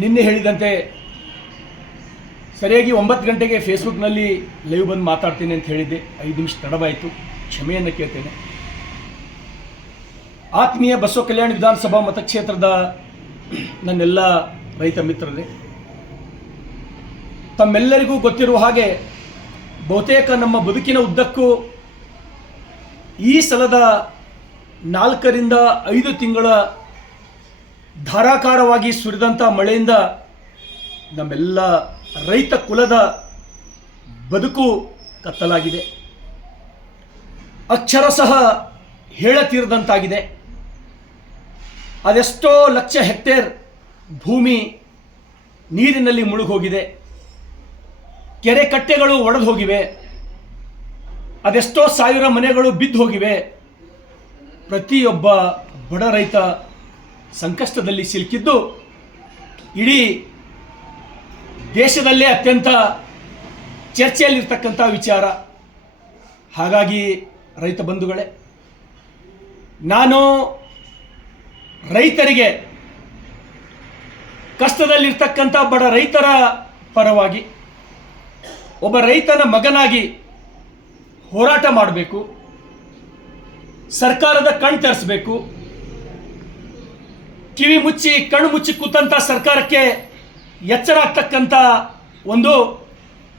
ನಿನ್ನೆ ಹೇಳಿದಂತೆ ಸರಿಯಾಗಿ 9 ಗಂಟೆಗೆ ಫೇಸ್ಬುಕ್ನಲ್ಲಿ ಲೈವ್ ಬಂದು ಮಾತಾಡ್ತೀನಿ ಅಂತ ಹೇಳಿದ್ದೆ. 5 ನಿಮಿಷ ತಡವಾಯಿತು, ಕ್ಷಮೆಯನ್ನು ಕೇಳ್ತೇನೆ. ಆತ್ಮೀಯ ಬಸವ ಕಲ್ಯಾಣ ವಿಧಾನಸಭಾ ಮತಕ್ಷೇತ್ರದ ನನ್ನೆಲ್ಲ ರೈತ ಮಿತ್ರರೇ, ತಮ್ಮೆಲ್ಲರಿಗೂ ಗೊತ್ತಿರುವ ಹಾಗೆ ಬಹುತೇಕ ನಮ್ಮ ಬದುಕಿನ ಉದ್ದಕ್ಕೂ ಈ ಸಲದ 4 ರಿಂದ 5 ತಿಂಗಳ ಧಾರಾಕಾರವಾಗಿ ಸುರಿದಂಥ ಮಳೆಯಿಂದ ನಮ್ಮೆಲ್ಲ ರೈತ ಕುಲದ ಬದುಕು ಕತ್ತಲಾಗಿದೆ. ಅಕ್ಷರಶಃ ಹೇಳತೀರದಂತಾಗಿದೆ. ಅದೆಷ್ಟೋ ಲಕ್ಷ ಹೆಕ್ಟೇರ್ ಭೂಮಿ ನೀರಿನಲ್ಲಿ ಮುಳುಗೋಗಿದೆ. ಕೆರೆ ಕಟ್ಟೆಗಳು ಒಡೆದು ಹೋಗಿವೆ. ಅದೆಷ್ಟೋ ಸಾವಿರ ಮನೆಗಳು ಬಿದ್ದು ಹೋಗಿವೆ. ಪ್ರತಿಯೊಬ್ಬ ಬಡ ರೈತ ಸಂಕಷ್ಟದಲ್ಲಿ ಸಿಲುಕಿದ್ದು ಇಡೀ ದೇಶದಲ್ಲೇ ಅತ್ಯಂತ ಚರ್ಚೆಯಲ್ಲಿರ್ತಕ್ಕಂಥ ವಿಚಾರ. ಹಾಗಾಗಿ ರೈತ ಬಂಧುಗಳೇ, ನಾನು ರೈತರಿಗೆ, ಕಷ್ಟದಲ್ಲಿರ್ತಕ್ಕಂಥ ಬಡ ರೈತರ ಪರವಾಗಿ ಒಬ್ಬ ರೈತನ ಮಗನಾಗಿ ಹೋರಾಟ ಮಾಡಬೇಕು. ಸರ್ಕಾರದ ಕಣ್ ತೆರೆಸಬೇಕು. ಕಿವಿ ಮುಚ್ಚಿ ಕಣ್ಣು ಮುಚ್ಚಿ ಕೂತಂಥ ಸರ್ಕಾರಕ್ಕೆ ಎಚ್ಚರ ಆಗ್ತಕ್ಕಂಥ ಒಂದು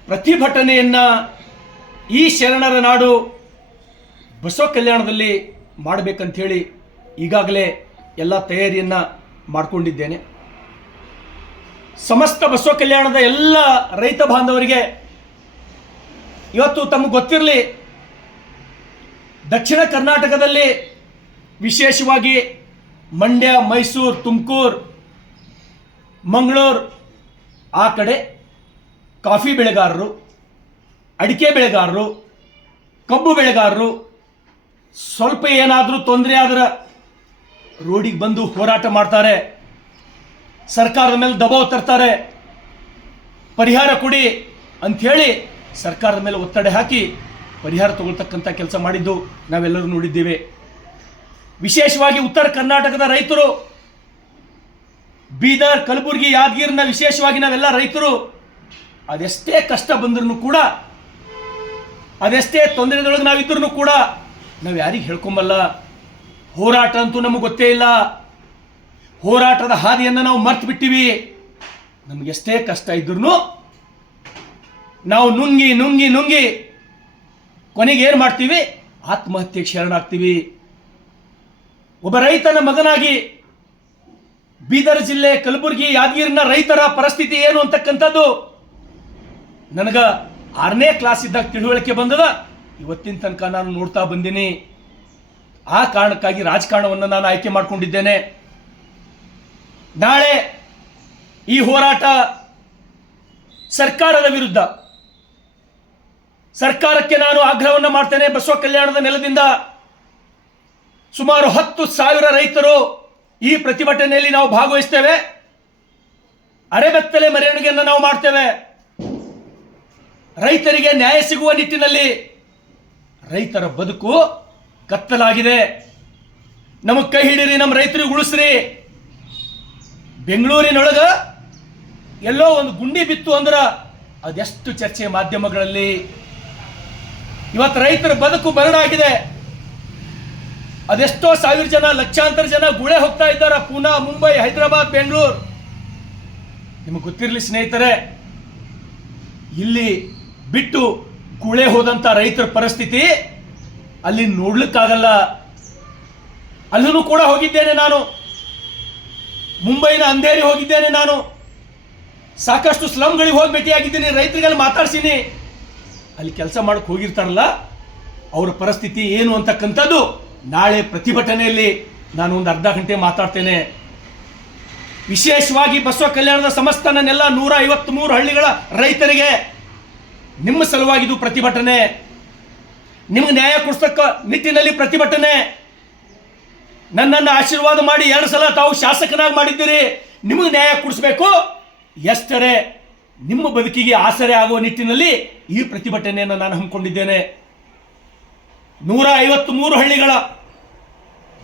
ಪ್ರತಿಭಟನೆಯನ್ನು ಈ ಶರಣರ ನಾಡು ಬಸವ ಕಲ್ಯಾಣದಲ್ಲಿ ಮಾಡಬೇಕಂಥೇಳಿ ಈಗಾಗಲೇ ಎಲ್ಲ ತಯಾರಿಯನ್ನು ಮಾಡಿಕೊಂಡಿದ್ದೇನೆ. ಸಮಸ್ತ ಬಸವ ಕಲ್ಯಾಣದ ಎಲ್ಲ ರೈತ ಬಾಂಧವರಿಗೆ ಇವತ್ತು ತಮಗೆ ಗೊತ್ತಿರಲಿ, ದಕ್ಷಿಣ ಕರ್ನಾಟಕದಲ್ಲಿ ವಿಶೇಷವಾಗಿ ಮಂಡ್ಯ, ಮೈಸೂರು, ತುಮಕೂರು, ಮಂಗಳೂರು ಆ ಕಡೆ ಕಾಫಿ ಬೆಳೆಗಾರರು, ಅಡಿಕೆ ಬೆಳೆಗಾರರು, ಕಬ್ಬು ಬೆಳೆಗಾರರು ಸ್ವಲ್ಪ ಏನಾದರೂ ತೊಂದರೆ ಆದ್ರೆ ರೋಡಿಗೆ ಬಂದು ಹೋರಾಟ ಮಾಡ್ತಾರೆ. ಸರ್ಕಾರದ ಮೇಲೆ ದಬಾವ್ ತರ್ತಾರೆ. ಪರಿಹಾರ ಕೊಡಿ ಅಂಥೇಳಿ ಸರ್ಕಾರದ ಮೇಲೆ ಒತ್ತಡ ಹಾಕಿ ಪರಿಹಾರ ತಗೊಳ್ತಕ್ಕಂಥ ಕೆಲಸ ಮಾಡಿದ್ದು ನಾವೆಲ್ಲರೂ ನೋಡಿದ್ದೇವೆ. ವಿಶೇಷವಾಗಿ ಉತ್ತರ ಕರ್ನಾಟಕದ ರೈತರು, ಬೀದರ್, ಕಲಬುರಗಿ, ಯಾದಗಿರಿನ ವಿಶೇಷವಾಗಿ ನಾವೆಲ್ಲ ರೈತರು ಅದೆಷ್ಟೇ ಕಷ್ಟ ಬಂದ್ರೂ ಕೂಡ, ಅದೆಷ್ಟೇ ತೊಂದರೆದೊಳಗೆ ನಾವಿದ್ರೂ ಕೂಡ ನಾವು ಯಾರಿಗೆ ಹೇಳ್ಕೊಂಬಲ್ಲ. ಹೋರಾಟ ಅಂತೂ ನಮಗೆ ಗೊತ್ತೇ ಇಲ್ಲ. ಹೋರಾಟದ ಹಾದಿಯನ್ನು ನಾವು ಮರ್ತು ಬಿಟ್ಟಿವಿ. ನಮಗೆಷ್ಟೇ ಕಷ್ಟ ಇದ್ರೂ ನಾವು ನುಂಗಿ ನುಂಗಿ ನುಂಗಿ ಕೊನೆಗೆ ಏನು ಮಾಡ್ತೀವಿ? ಆತ್ಮಹತ್ಯೆಗೆ ಶರಣಾಗ್ತೀವಿ. ಒಬ್ಬ ರೈತನ ಮಗನಾಗಿ ಬೀದರ್ ಜಿಲ್ಲೆ, ಕಲಬುರಗಿ, ಯಾದಗಿರಿನ ರೈತರ ಪರಿಸ್ಥಿತಿ ಏನು ಅಂತಕ್ಕಂಥದ್ದು ನನಗ 6ನೇ ಕ್ಲಾಸ್ ಇದ್ದಾಗ ತಿಳುವಳಿಕೆ ಬಂದದ. ಇವತ್ತಿನ ತನಕ ನಾನು ನೋಡ್ತಾ ಬಂದೀನಿ. ಆ ಕಾರಣಕ್ಕಾಗಿ ರಾಜಕಾರಣವನ್ನು ನಾನು ಆಯ್ಕೆ ಮಾಡಿಕೊಂಡಿದ್ದೇನೆ. ನಾಳೆ ಈ ಹೋರಾಟ ಸರ್ಕಾರದ ವಿರುದ್ಧ, ಸರ್ಕಾರಕ್ಕೆ ನಾನು ಆಗ್ರಹವನ್ನು ಮಾಡ್ತೇನೆ. ಬಸವ ಕಲ್ಯಾಣದ ನೆಲದಿಂದ ಸುಮಾರು 10,000 ರೈತರು ಈ ಪ್ರತಿಭಟನೆಯಲ್ಲಿ ನಾವು ಭಾಗವಹಿಸ್ತೇವೆ. ಅರೆಬೆತ್ತಲೆ ಮೆರವಣಿಗೆಯನ್ನು ನಾವು ಮಾಡ್ತೇವೆ. ರೈತರಿಗೆ ನ್ಯಾಯ ಸಿಗುವ ನಿಟ್ಟಿನಲ್ಲಿ, ರೈತರ ಬದುಕು ಕತ್ತಲಾಗಿದೆ. ನಮಗೆ ಕೈ ಹಿಡೀರಿ, ನಮ್ಮ ರೈತರಿಗೆ ಉಳಿಸ್ರಿ. ಬೆಂಗಳೂರಿನೊಳಗ ಎಲ್ಲೋ ಒಂದು ಗುಂಡಿ ಬಿತ್ತು ಅಂದ್ರೆ ಅದೆಷ್ಟು ಚರ್ಚೆ ಮಾಧ್ಯಮಗಳಲ್ಲಿ. ಇವತ್ತು ರೈತರ ಬದುಕು ಬರಡಾಗಿದೆ. ಅದೆಷ್ಟೋ ಸಾವಿರ ಜನ, ಲಕ್ಷಾಂತರ ಜನ ಗುಳೆ ಹೋಗ್ತಾ ಇದ್ದಾರೆ. ಪೂನಾ, ಮುಂಬೈ, ಹೈದರಾಬಾದ್, ಬೆಂಗಳೂರು. ನಿಮಗೆ ಗೊತ್ತಿರಲಿ ಸ್ನೇಹಿತರೆ, ಇಲ್ಲಿ ಬಿಟ್ಟು ಗುಳೆ ಹೋದಂಥ ರೈತರ ಪರಿಸ್ಥಿತಿ ಅಲ್ಲಿ ನೋಡ್ಲಿಕ್ಕಾಗಲ್ಲ. ಅಲ್ಲೂ ಕೂಡ ಹೋಗಿದ್ದೇನೆ ನಾನು. ಮುಂಬೈನ ಅಂಧೇರಿ ಹೋಗಿದ್ದೇನೆ ನಾನು. ಸಾಕಷ್ಟು ಸ್ಲಮ್ಗಳಿಗೆ ಹೋಗಿ ಭೇಟಿಯಾಗಿದ್ದೀನಿ. ರೈತರಿಗೆಲ್ಲ ಮಾತಾಡ್ಸೀನಿ. ಅಲ್ಲಿ ಕೆಲಸ ಮಾಡಕ್ಕೆ ಹೋಗಿರ್ತಾರಲ್ಲ, ಅವರ ಪರಿಸ್ಥಿತಿ ಏನು ಅಂತಕ್ಕಂಥದ್ದು ನಾಳೆ ಪ್ರತಿಭಟನೆಯಲ್ಲಿ ನಾನು ಒಂದು ಅರ್ಧ ಗಂಟೆ ಮಾತಾಡ್ತೇನೆ. ವಿಶೇಷವಾಗಿ ಬಸವ ಕಲ್ಯಾಣದ ಸಮಸ್ತ ನನ್ನೆಲ್ಲ 153 ಹಳ್ಳಿಗಳ ರೈತರಿಗೆ ನಿಮ್ಮ ಸಲುವಾಗಿದ್ದು ಪ್ರತಿಭಟನೆ. ನಿಮಗೆ ನ್ಯಾಯ ಕೊಡಿಸ್ತಕ್ಕ ನಿಟ್ಟಿನಲ್ಲಿ ಪ್ರತಿಭಟನೆ. ನನ್ನನ್ನು ಆಶೀರ್ವಾದ ಮಾಡಿ 2 ಸಲ ತಾವು ಶಾಸಕನಾಗಿ ಮಾಡಿದ್ದೀರಿ. ನಿಮಗೆ ನ್ಯಾಯ ಕೊಡಿಸ್ಬೇಕು. ಎಷ್ಟರೇ ನಿಮ್ಮ ಬದುಕಿಗೆ ಆಸರೆ ಆಗುವ ನಿಟ್ಟಿನಲ್ಲಿ ಈ ಪ್ರತಿಭಟನೆಯನ್ನು ನಾನು ಹಮ್ಮಿಕೊಂಡಿದ್ದೇನೆ. 153 ಹಳ್ಳಿಗಳ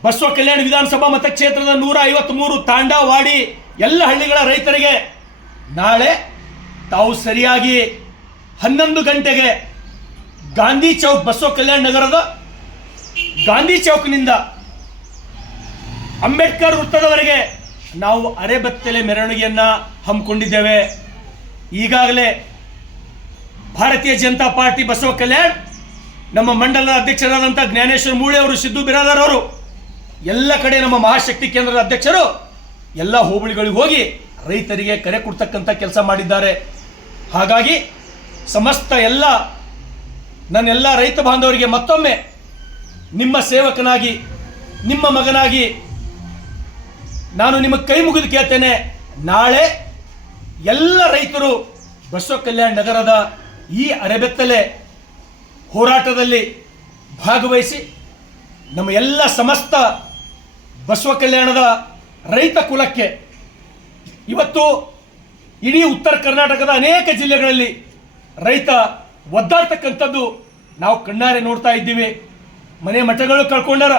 ಬಸವ ಕಲ್ಯಾಣ ವಿಧಾನಸಭಾ ಮತಕ್ಷೇತ್ರದ 153 ತಾಂಡಾ, ವಾಡಿ, ಎಲ್ಲ ಹಳ್ಳಿಗಳ ರೈತರಿಗೆ ನಾಳೆ ತಾವು ಸರಿಯಾಗಿ 11 ಗಂಟೆಗೆ ಗಾಂಧಿ ಚೌಕ್, ಬಸವ ಕಲ್ಯಾಣ ನಗರದ ಗಾಂಧಿ ಚೌಕ್ನಿಂದ ಅಂಬೇಡ್ಕರ್ ವೃತ್ತದವರೆಗೆ ನಾವು ಅರೆಬೆತ್ತಲೆ ಮೆರವಣಿಗೆಯನ್ನು ಹಮ್ಮಿಕೊಂಡಿದ್ದೇವೆ. ಈಗಾಗಲೇ ಭಾರತೀಯ ಜನತಾ ಪಾರ್ಟಿ ಬಸವ ಕಲ್ಯಾಣ್ ನಮ್ಮ ಮಂಡಲದ ಅಧ್ಯಕ್ಷರಾದಂಥ ಜ್ಞಾನೇಶ್ವರ ಮೂಳೆ ಅವರು, ಸಿದ್ದು ಬಿರಾದರ್ ಅವರು, ಎಲ್ಲ ಕಡೆ ನಮ್ಮ ಮಹಾಶಕ್ತಿ ಕೇಂದ್ರದ ಅಧ್ಯಕ್ಷರು ಎಲ್ಲ ಹೋಬಳಿಗಳಿಗೆ ಹೋಗಿ ರೈತರಿಗೆ ಕರೆ ಕೊಡ್ತಕ್ಕಂಥ ಕೆಲಸ ಮಾಡಿದ್ದಾರೆ. ಹಾಗಾಗಿ ಸಮಸ್ತ ನನ್ನೆಲ್ಲ ರೈತ ಬಾಂಧವರಿಗೆ ಮತ್ತೊಮ್ಮೆ ನಿಮ್ಮ ಸೇವಕನಾಗಿ, ನಿಮ್ಮ ಮಗನಾಗಿ ನಾನು ನಿಮಗೆ ಕೈ ಮುಗಿದು ಕೇಳ್ತೇನೆ. ನಾಳೆ ಎಲ್ಲ ರೈತರು ಬಸವ ಕಲ್ಯಾಣ ನಗರದ ಈ ಅರೆಬೆತ್ತಲೆ ಹೋರಾಟದಲ್ಲಿ ಭಾಗವಹಿಸಿ ನಮ್ಮ ಎಲ್ಲ ಸಮಸ್ತ ಬಸವ ಕಲ್ಯಾಣದ ರೈತ ಕುಲಕ್ಕೆ ಇವತ್ತು ಇಡೀ ಉತ್ತರ ಕರ್ನಾಟಕದ ಅನೇಕ ಜಿಲ್ಲೆಗಳಲ್ಲಿ ರೈತ ಒದ್ದಾಡ್ತಕ್ಕಂಥದ್ದು ನಾವು ಕಣ್ಣಾರೆ ನೋಡ್ತಾ ಇದ್ದೀವಿ. ಮನೆ ಮಠಗಳು ಕಳ್ಕೊಂಡಾರ,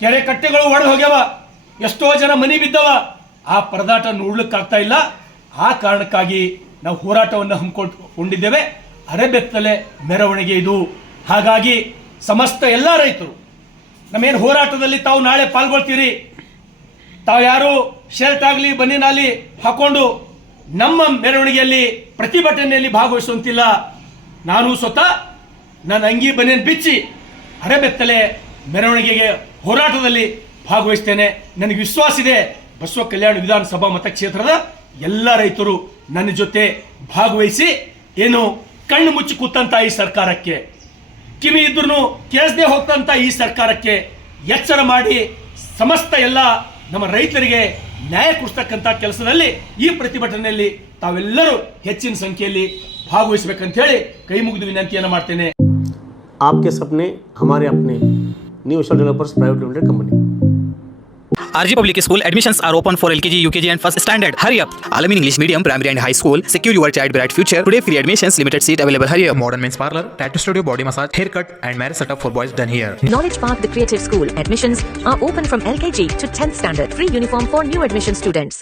ಕೆರೆ ಕಟ್ಟೆಗಳು ಒಡೆದು ಹೋಗ್ಯಾವ, ಎಷ್ಟೋ ಜನ ಮನೆ ಬಿದ್ದವ. ಆ ಪರದಾಟ ನೋಡ್ಲಿಕ್ಕಾಗ್ತಾ ಇಲ್ಲ. ಆ ಕಾರಣಕ್ಕಾಗಿ ನಾವು ಹೋರಾಟವನ್ನು ಹಮ್ಮಿಕೊಂಡಿದ್ದೇವೆ. ಅರೆಬೆತ್ತಲೆ ಮೆರವಣಿಗೆ ಇದು. ಹಾಗಾಗಿ ಸಮಸ್ತ ಎಲ್ಲ ರೈತರು ನಮ್ಮೇನು ಹೋರಾಟದಲ್ಲಿ ತಾವು ನಾಳೆ ಪಾಲ್ಗೊಳ್ತೀರಿ, ತಾವು ಯಾರು ಶರ್ಟ್ ಆಗಲಿ ಬನಿನಾಲಿ ಹಾಕೊಂಡು ನಮ್ಮ ಮೆರವಣಿಗೆಯಲ್ಲಿ ಪ್ರತಿಭಟನೆಯಲ್ಲಿ ಭಾಗವಹಿಸುವಂತಿಲ್ಲ. ನಾನು ಸ್ವತಃ ನನ್ನ ಅಂಗಿ ಬನಿಯನ್ ಬಿಚ್ಚಿ ಅರೆಬೆತ್ತಲೆ ಮೆರವಣಿಗೆಗೆ ಹೋರಾಟದಲ್ಲಿ ಭಾಗವಹಿಸ್ತೇನೆ. ನನಗೆ ವಿಶ್ವಾಸ ಇದೆ, ಬಸವ ಕಲ್ಯಾಣ ವಿಧಾನಸಭಾ ಮತಕ್ಷೇತ್ರದ ಎಲ್ಲ ರೈತರು ನನ್ನ ಜೊತೆ ಭಾಗವಹಿಸಿ ಏನು ಕಣ್ಣು ಮುಚ್ಚಿ ಕೂತಂತ ಈ ಸರ್ಕಾರಕ್ಕೆ, ಕಿವಿ ಇದ್ರೂ ಕೇಳಿಸದೆ ಹೋಗ್ತಂತ ಈ ಸರ್ಕಾರಕ್ಕೆ ಎಚ್ಚರ ಮಾಡಿ ಸಮಸ್ತ ಎಲ್ಲ ನಮ್ಮ ರೈತರಿಗೆ ನ್ಯಾಯ ಕೊಡಿಸ್ತಕ್ಕಂಥ ಕೆಲಸದಲ್ಲಿ ಈ ಪ್ರತಿಭಟನೆಯಲ್ಲಿ ತಾವೆಲ್ಲರೂ ಹೆಚ್ಚಿನ ಸಂಖ್ಯೆಯಲ್ಲಿ ಭಾಗವಹಿಸಬೇಕಂತ ಹೇಳಿ ಕೈ ಮುಗಿದು ವಿನಂತಿಯನ್ನು ಮಾಡ್ತೇನೆ. आपके सपने हमारे अपने new star developers private limited company. RG Public School admissions are open for LKG, UKG and first standard. Hurry up! Alamein English Medium, Primary and High School. Secure your child bright future. Today free admissions, limited seat available. Hurry up! Modern men's parlor, tattoo studio, body massage, haircut and marriage setup for boys done here. Knowledge Park, the creative school. Admissions are open from LKG to 10th standard. Free uniform for new admission students.